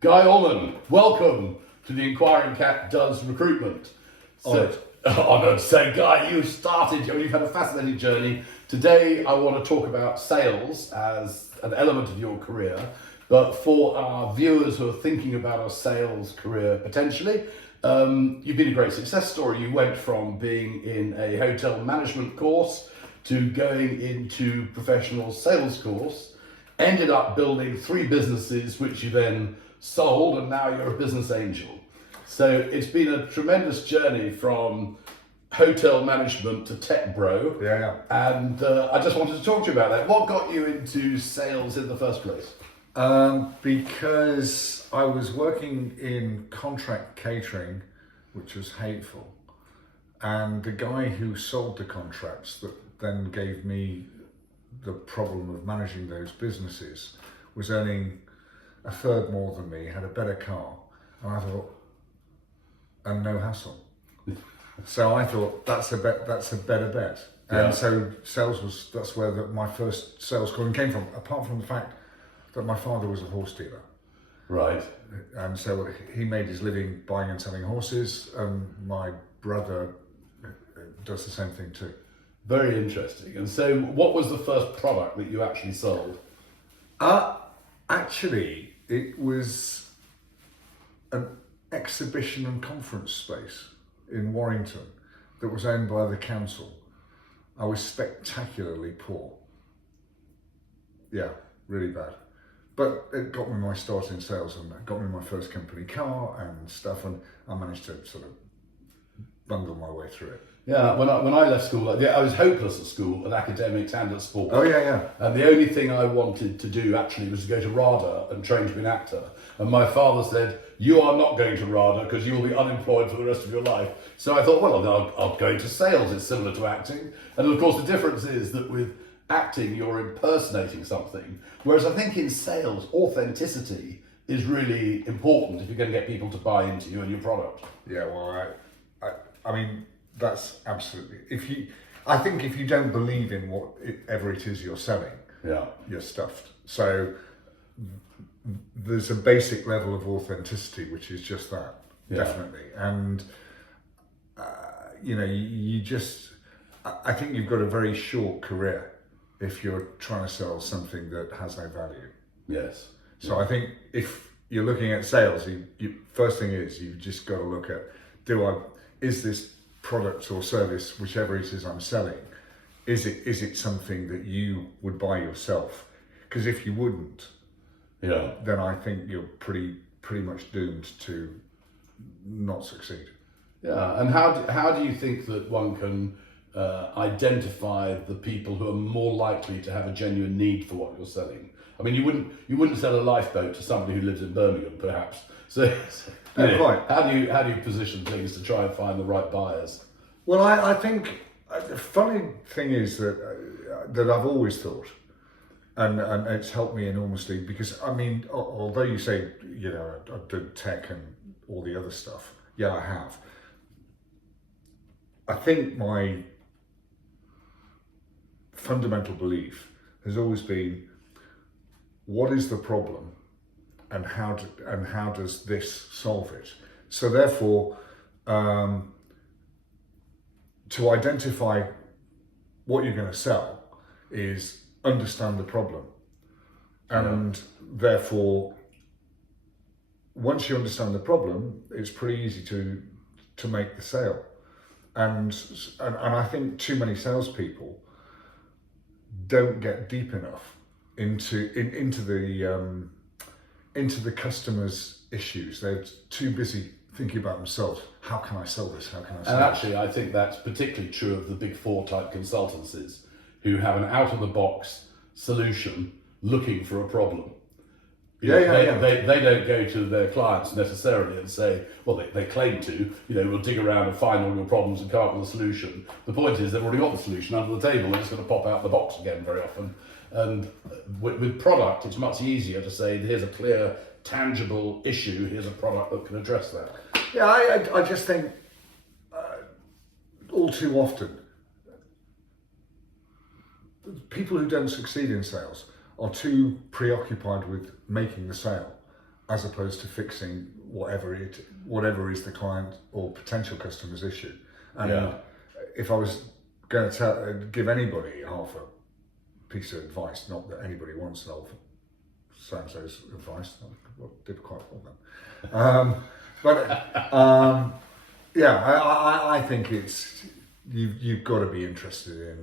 Guy Allman, welcome to the Inquiring Cat Does Recruitment. Honoured. So, Guy, you've had a fascinating journey. Today, I want to talk about sales as an element of your career. But for our viewers who are thinking about a sales career potentially, you've been a great success story. You went from being in a hotel management course to going into professional sales course, ended up building 3 businesses, which you then sold, and now you're a business angel. So it's been a tremendous journey from hotel management to tech bro. Yeah. And I just wanted to talk to you about that. What got you into sales in the first place? Because I was working in contract catering, which was hateful. And the guy who sold the contracts that then gave me the problem of managing those businesses was earning a third more than me, had a better car. And I thought, and no hassle. So I thought that's a better bet. And so that's where my first sales calling came from, apart from the fact that my father was a horse dealer. Right. And so he made his living buying and selling horses, and my brother does the same thing too. Very interesting. And so what was the first product that you actually sold? Actually, it was an exhibition and conference space in Warrington that was owned by the council. I was spectacularly poor. Yeah, really bad. But it got me my start in sales and it got me my first company car and stuff, and I managed to sort of bundle my way through it. Yeah, when I left school, I was hopeless at school, at academics and at sport. Oh yeah. And the only thing I wanted to do actually was to go to RADA and train to be an actor. And my father said, "You are not going to RADA because you will be unemployed for the rest of your life." So I thought, well, I'll go into sales. It's similar to acting. And of course, the difference is that with acting, you're impersonating something. Whereas I think in sales, authenticity is really important if you're going to get people to buy into you and your product. Yeah, well, I mean, that's absolutely. I think if you don't believe in whatever it is you're selling, you're stuffed. So there's a basic level of authenticity, which is just that, definitely. And I think you've got a very short career if you're trying to sell something that has no value. Yes. So I think if you're looking at sales, you first thing is you've just got to look at, is this product or service, whichever it is I'm selling, is it something that you would buy yourself? Because if you wouldn't, then I think you're pretty much doomed to not succeed. Yeah, and how do you think that one can identify the people who are more likely to have a genuine need for what you're selling? I mean, you wouldn't sell a lifeboat to somebody who lives in Birmingham, perhaps. So Right. How do you position things to try and find the right buyers? Well, I think the funny thing is that I've always thought, and it's helped me enormously, because I mean, although you say I did tech and all the other stuff, yeah, I have. I think my fundamental belief has always been, what is the problem, and how does this solve it? So therefore, to identify what you're going to sell is understand the problem, and therefore, once you understand the problem, it's pretty easy to make the sale. And I think too many salespeople don't get deep enough into the customer's issues. They're too busy thinking about themselves. How can I sell this? How can I sell And this? actually, I think that's particularly true of the big 4 type consultancies who have an out-of-the-box solution looking for a problem. They don't go to their clients necessarily and say, well, they claim to, we'll dig around and find all your problems and come up with a solution. The point is they've already got the solution under the table, they're just going to pop out the box again very often. And with product, it's much easier to say, here's a clear, tangible issue, here's a product that can address that. Yeah, I just think all too often, people who don't succeed in sales are too preoccupied with making the sale as opposed to fixing whatever is the client or potential customer's issue. And if I was going to give anybody half a piece of advice, not that anybody wants to know so-and-so's advice, I did quite well then. I think it's you've got to be interested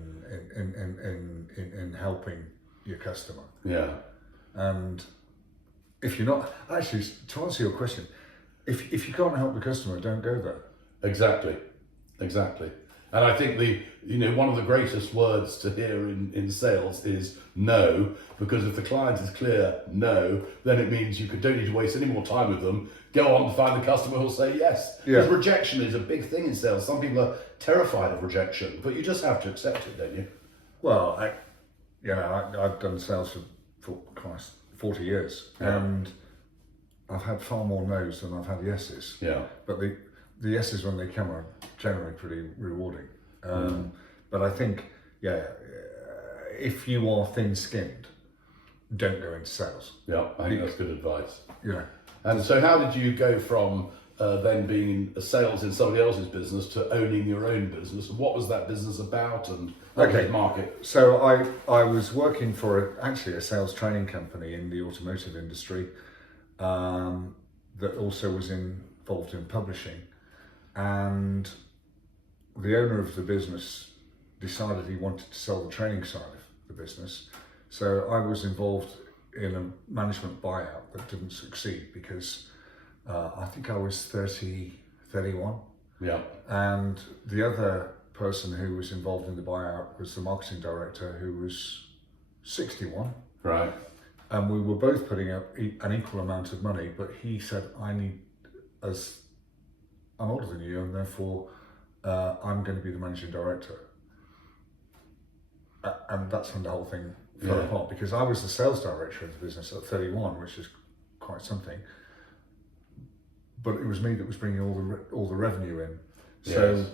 in helping your customer. Yeah. And if you're not, actually, to answer your question, if you can't help the customer, don't go there. Exactly. And I think one of the greatest words to hear in sales is no, because if the client is clear no, then it means you don't need to waste any more time with them. Go on to find the customer who'll say yes. Because rejection is a big thing in sales. Some people are terrified of rejection, but you just have to accept it, don't you? Well, I've done sales for 40 years, and I've had far more no's than I've had yeses. Yeah. But the yeses, when they come, are generally pretty rewarding. But I think, if you are thin-skinned, don't go into sales. Yeah, I think that's good advice. Yeah. And so how did you go from then being in sales in somebody else's business to owning your own business? And what was that business about, and what was the market? So I was working for a sales training company in the automotive industry that also was involved in publishing. And the owner of the business decided he wanted to sell the training side of the business. So I was involved in a management buyout that didn't succeed because I think I was 31. Yeah. And the other person who was involved in the buyout was the marketing director, who was 61. Right. And we were both putting up an equal amount of money, but he said, I'm older than you, and therefore I'm going to be the managing director. And that's when the whole thing fell apart, because I was the sales director of the business at 31, which is quite something. But it was me that was bringing all the revenue in. So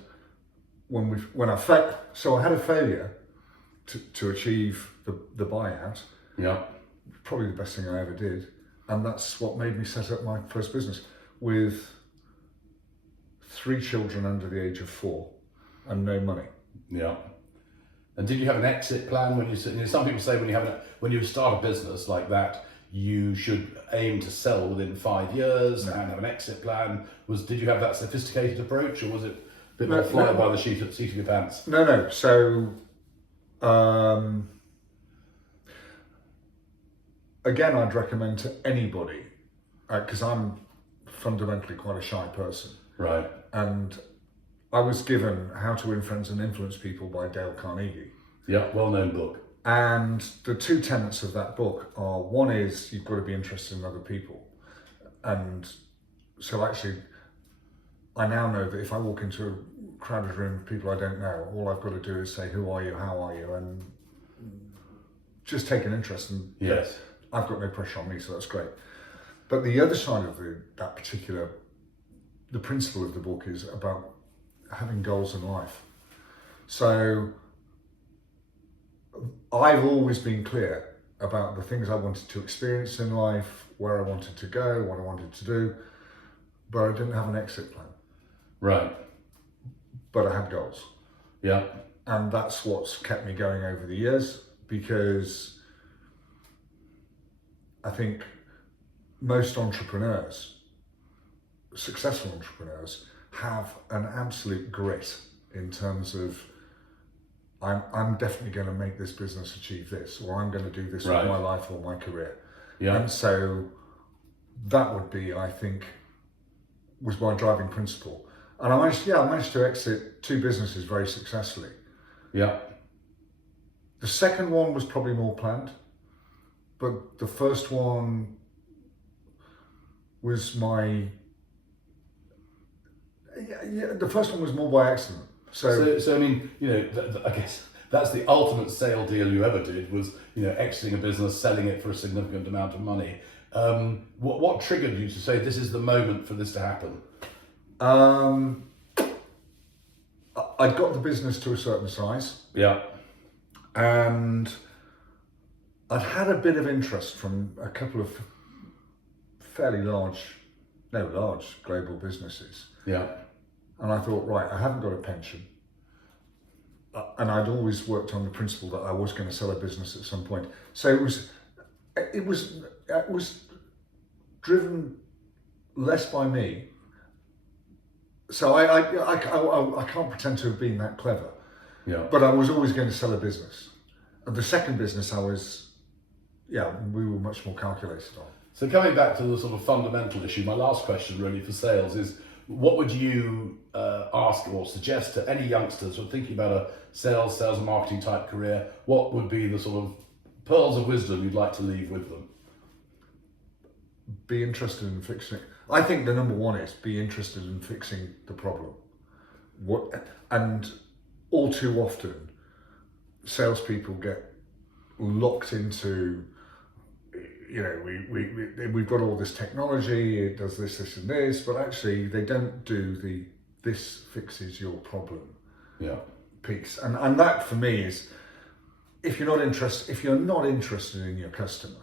I had a failure to achieve the buyout. Yeah. Probably the best thing I ever did, and that's what made me set up my first business with 3 children under the age of 4 and no money. Yeah. And did you have an exit plan when some people say when you start a business like that, you should aim to sell within 5 years and have an exit plan. Did you have that sophisticated approach, or was it a bit more fly by the seat of your pants? No. So, again, I'd recommend to anybody, because I'm fundamentally quite a shy person. Right. And I was given How to Win Friends and Influence People by Dale Carnegie. Yeah, well-known book. And the 2 tenets of that book are, one is you've got to be interested in other people. And so actually, I now know that if I walk into a crowded room of people I don't know, all I've got to do is say, who are you, how are you, and just take an interest. And yes. I've got no pressure on me, so that's great. But the other side of the principle of the book is about having goals in life. So I've always been clear about the things I wanted to experience in life, where I wanted to go, what I wanted to do, but I didn't have an exit plan. Right. But I had goals. Yeah. And that's what's kept me going over the years, because I think most entrepreneurs, successful entrepreneurs, have an absolute grit in terms of I'm definitely going to make this business achieve this, or I'm going to do this with my life or my career. Yeah. And so that would be, I think, was my driving principle. And I managed to exit 2 businesses very successfully. Yeah. The second one was probably more planned, but the first one was the first one was more by accident. So I mean, I guess that's the ultimate sale deal you ever did, was, exiting a business, selling it for a significant amount of money. What triggered you to say this is the moment for this to happen? I got the business to a certain size. Yeah. And I'd had a bit of interest from a couple of fairly large global businesses. Yeah. And I thought, right, I haven't got a pension. And I'd always worked on the principle that I was going to sell a business at some point. So it was driven less by me. So I can't pretend to have been that clever. Yeah. But I was always going to sell a business. And the second business we were much more calculated on. So coming back to the sort of fundamental issue, my last question really for sales is, what would you ask or suggest to any youngsters who are thinking about a sales and marketing type career? What would be the sort of pearls of wisdom you'd like to leave with them? Be interested in fixing it. I think the number one is be interested in fixing the problem. And all too often, salespeople get locked into, we've got all this technology, it does this and this, but actually they don't do this fixes your problem piece. And that for me is, if you're not interested in your customer,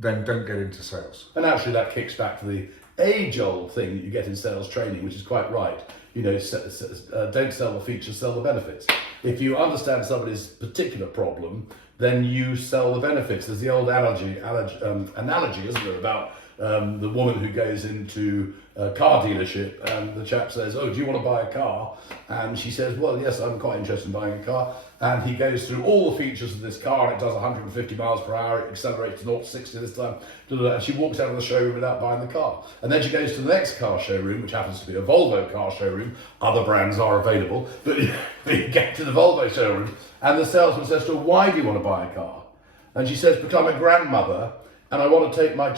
then don't get into sales. And actually that kicks back to the age-old thing that you get in sales training, which is quite right. Don't sell the features, sell the benefits. If you understand somebody's particular problem, then you sell the benefits. There's the old analogy, isn't there, about the woman who goes into a car dealership and the chap says, "Oh, do you want to buy a car?" And she says, "Well, yes, I'm quite interested in buying a car." And he goes through all the features of this car, and it does 150 miles per hour, it accelerates to 0 to 60 this time, and she walks out of the showroom without buying the car. And then she goes to the next car showroom, which happens to be a Volvo car showroom. Other brands are available, but you get to the Volvo showroom, and the salesman says to her, "Why do you want to buy a car?" And she says, "Because I'm a grandmother, and I want to take my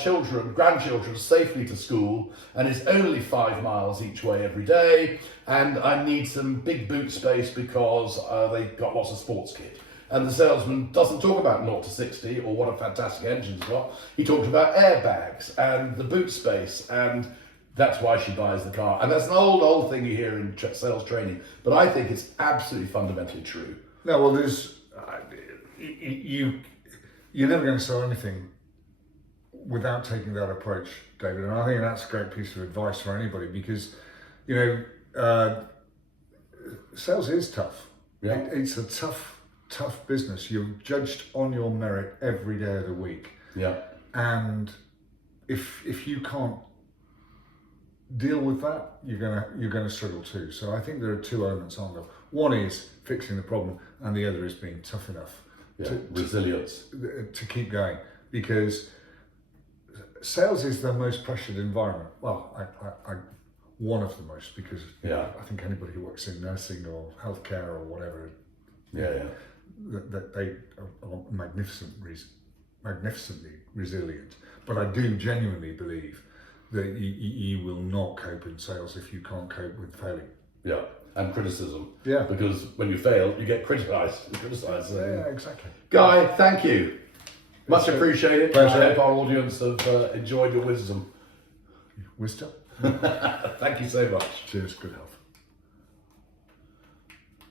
grandchildren safely to school, and it's only 5 miles each way every day, and I need some big boot space because they've got lots of sports kit." And the salesman doesn't talk about 0 to 60 or what a fantastic engine's got. He talks about airbags and the boot space, and that's why she buys the car. And that's an old thing you hear in sales training, but I think it's absolutely fundamentally true. No, well, you're never going to sell anything without taking that approach, David. And I think that's a great piece of advice for anybody, because, sales is tough. Yeah. It's a tough business. You're judged on your merit every day of the week. Yeah. And if you can't deal with that, you're gonna struggle too. So I think there are two elements on them. One is fixing the problem, and the other is being tough enough resilience to keep going, because sales is the most pressured environment. Well, I one of the most, because I think anybody who works in nursing or healthcare or whatever, that they are magnificently resilient. But I do genuinely believe that you will not cope in sales if you can't cope with failing. Yeah, and criticism. Yeah. Because when you fail, you get criticised. Yeah, exactly. Guy, thank you. Much appreciated. Pleasure. I hope our audience have enjoyed your wisdom. Wisdom. Thank you so much. Cheers. Good health.